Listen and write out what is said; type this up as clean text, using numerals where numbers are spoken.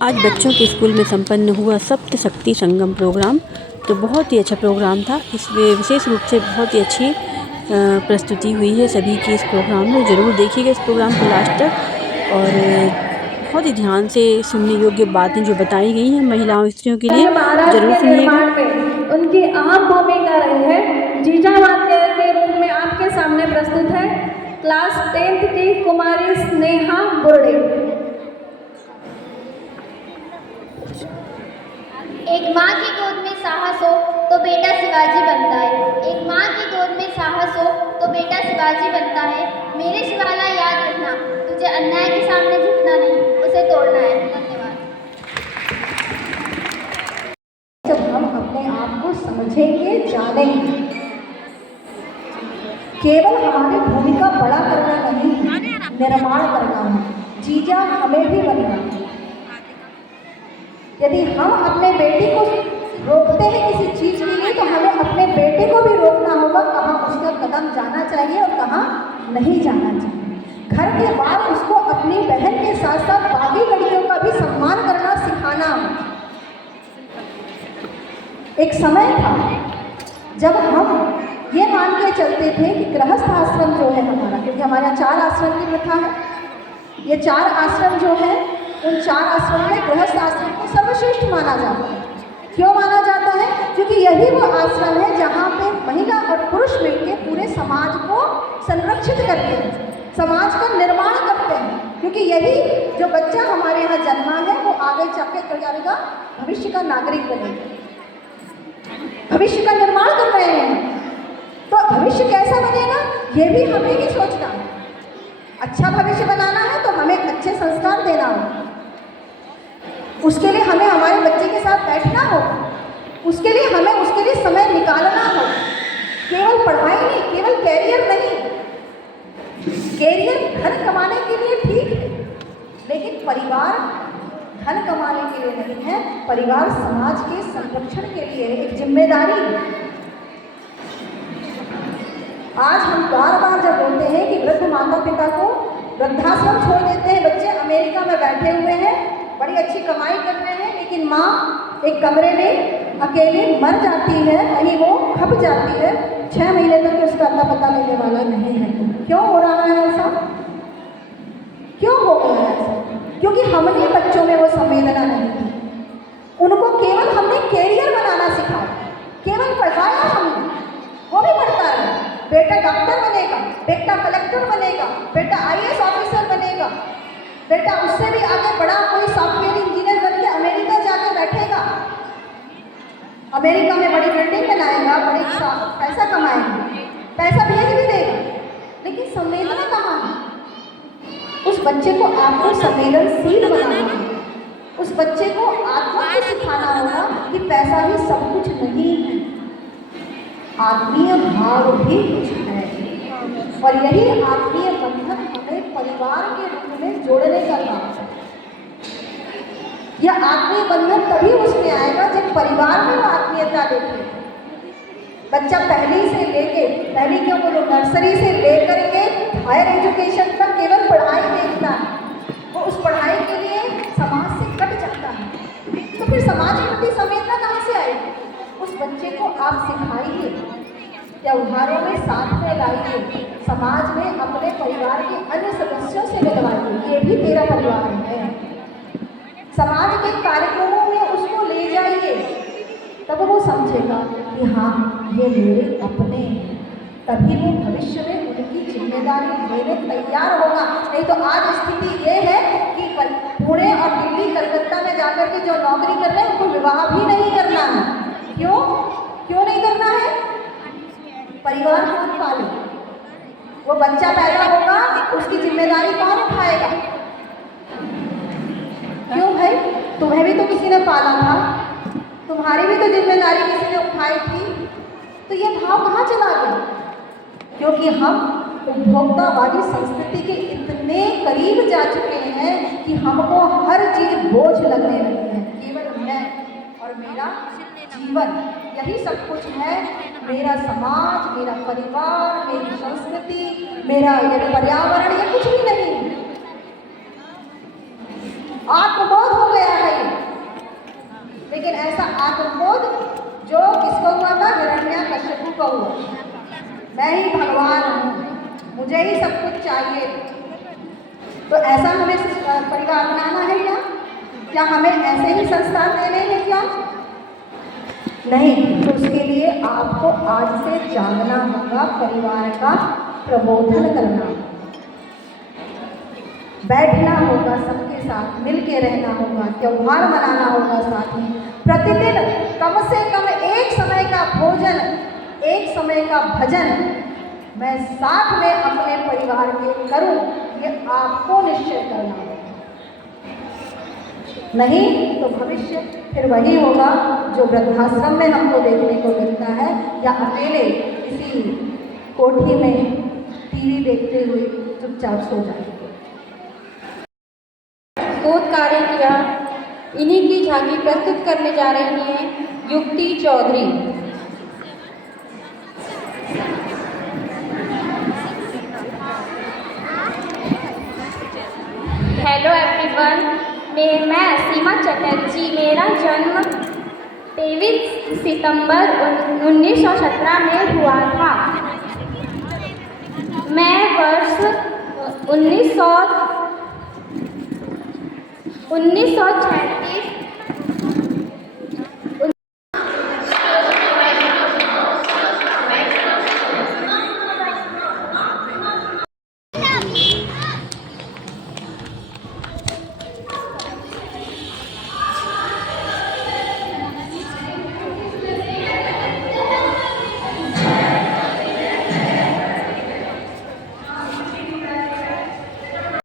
आज बच्चों के स्कूल में संपन्न हुआ सप्त शक्ति संगम प्रोग्राम। तो बहुत ही अच्छा प्रोग्राम था। इसमें विशेष रूप से बहुत ही अच्छी प्रस्तुति हुई है सभी की इस प्रोग्राम में। ज़रूर देखिएगा इस प्रोग्राम को लास्ट तक और बहुत ही ध्यान से सुनने योग्य बातें जो बताई गई हैं महिलाओं स्त्रियों के लिए, ज़रूर सुनिएगा। उनकी अहम भूमिका रही है। जीजावाद्य के रूप में आपके सामने प्रस्तुत है क्लास 10th की कुमारी स्नेहा बुर्डे। एक माँ की गोद में साहस हो तो बेटा शिवाजी बनता है। एक माँ की गोद में साहस हो तो बेटा शिवाजी बनता है। मेरे शिवाला याद रखना, तुझे अन्याय के सामने झुकना नहीं, उसे तोड़ना है। धन्यवाद। जब हम अपने आप को समझेंगे, जानेंगे, केवल हमारी भूमिका बड़ा करना नहीं, निर्माण करना है। जीजा हमें भी बनना है। यदि हम अपने बेटे को रोकते हैं किसी चीज के लिए, तो हमें अपने बेटे को भी रोकना होगा कहाँ उसका कदम जाना चाहिए और कहाँ नहीं जाना चाहिए। घर के बाद उसको अपनी बहन के साथ साथ बाकी लड़कियों का भी सम्मान करना सिखाना। एक समय था जब हम ये मान के चलते थे कि गृहस्थ आश्रम जो है हमारा, क्योंकि हमारे यहाँ 4 आश्रम की प्रथा है, ये 4 आश्रम जो है उन 4 आश्रम में गृहस्थ आश्रम को सर्वश्रेष्ठ माना जाता है। क्यों माना जाता है? क्योंकि यही वो आश्रम है जहाँ पे महिला और पुरुष मिलकर पूरे समाज को संरक्षित करते हैं, समाज का निर्माण करते हैं। क्योंकि यही जो बच्चा हमारे यहाँ जन्मा है वो आगे चल के करेगा, भविष्य का नागरिक बनेगा, भविष्य का निर्माण कर रहे हैं। तो भविष्य कैसा बनेगा ये भी हमें ही सोचना है। अच्छा भविष्य बनाना है तो हमें अच्छे संस्कार देना हो, उसके लिए हमें हमारे बच्चे के साथ बैठना हो, उसके लिए हमें उसके लिए समय निकालना हो। केवल पढ़ाई नहीं, केवल कैरियर नहीं। कैरियर धन कमाने के लिए ठीक है, लेकिन परिवार धन कमाने के लिए नहीं है। परिवार समाज के संरक्षण के लिए एक जिम्मेदारी है। आज हम बार बार जब बोलते हैं कि वृद्ध माता पिता को वृद्धाश्रम छोड़ देते हैं, बच्चे अमेरिका में बैठे हुए हैं, बड़ी अच्छी कमाई कर रहे हैं, लेकिन माँ एक कमरे में अकेले मर जाती है, वहीं वो खप जाती है, 6 महीने तक उसका अता पता लेने वाला नहीं है। क्यों हो रहा है ऐसा? क्यों हो रहा है ऐसा? क्योंकि हमने बच्चों में वो संवेदना नहीं दी। उनको केवल हमने कैरियर बनाना सिखाया, केवल पढ़ाया हमने, वो भी पढ़ता है। बेटा डॉक्टर बनेगा, बेटा कलेक्टर बनेगा, बेटा IAS ऑफिसर बनेगा, बेटा उससे भी आगे बड़ा कोई सॉफ्टवेयर इंजीनियर बन के अमेरिका जाके बैठेगा, अमेरिका में बड़ी बिल्डिंग बनाएगा, बड़े पैसा कमाएगा, पैसा भेज भी देगा, लेकिन संवेदना कहाँ है? उस बच्चे को आपको संवेदनशील बनाना है। उस बच्चे को आत्मा को सिखाना होगा कि पैसा ही सब कुछ नहीं है, आत्मीय भाव भी कुछ है। और यही आत्मीय बंधन हमें परिवार के रूप में जोड़ने का काम है। यह आत्मीय बंधन तभी उसमें आएगा जब परिवार में वो आत्मीयता देखे। बच्चा पहली से लेके, पहली क्यों बोलो, नर्सरी से लेकर के हायर एजुकेशन तक केवल पढ़ाई देखता है, वो उस पढ़ाई के लिए समाज से कट जाता है, तो फिर समाज के प्रति संवेदना कहाँ से आएगी? उस बच्चे को आप सिखाइए, त्योहारों में साथ में लाइए, समाज में अपने परिवार के अन्य सदस्यों से मिलवाइए, ये भी तेरा परिवार है। समाज के कार्यक्रमों में उसको ले जाइए, तब वो समझेगा कि हाँ ये मेरे अपने हैं, तभी वो भविष्य में उनकी जिम्मेदारी लेने तैयार होगा। नहीं तो आज स्थिति ये है कि पुणे और दिल्ली कलकत्ता में जाकर के जो नौकरी कर रहे हैं उनको विवाह भी नहीं करना है। क्यों नहीं करना है? परिवार कौन पाले? वो बच्चा पैदा होगा, उसकी जिम्मेदारी कौन उठाएगा? क्यों भाई, तुम्हें भी तो किसी ने पाला था, तुम्हारी भी तो जिम्मेदारी किसी ने उठाई थी, तो ये भाव कहाँ चला गया? क्योंकि हम उपभोक्तावादी संस्कृति के इतने करीब जा चुके हैं कि हमको हर चीज बोझ लगने लगी है। केवल मैं और मेरा जीवन यही सब कुछ है, मेरा समाज, मेरा परिवार, मेरी संस्कृति, मेरा ये पर्यावरण, ये कुछ भी नहीं। आत्मबोध हो गया है। कहो, मैं ही भगवान हूँ, मुझे ही सब कुछ चाहिए। तो ऐसा हमें परिवार बनाना है क्या हमें ऐसे ही संस्कार देने हैं क्या? नहीं, तो उसके लिए आपको आज से जागना होगा, परिवार का प्रबोधन करना, बैठना होगा, सबके साथ मिल के रहना होगा, त्योहार मनाना होगा साथ में, प्रतिदिन कम से कम एक समय का भोजन, एक समय का भजन मैं साथ में अपने परिवार के करूं, ये आपको निश्चय करना है। नहीं तो भविष्य फिर वही होगा जो वृद्धाश्रम में हमको देखने को मिलता है, या अकेले किसी कोठी में टीवी देखते हुए चुपचाप सो जाएंगे। शोध कार्य किया, इन्हीं की झांकी प्रस्तुत करने जा रही हैं युक्ति चौधरी। हेलो एवरीवन, मैं सीमा चटर्जी। मेरा जन्म 23 सितंबर 1917 में हुआ था। मैं वर्ष 1936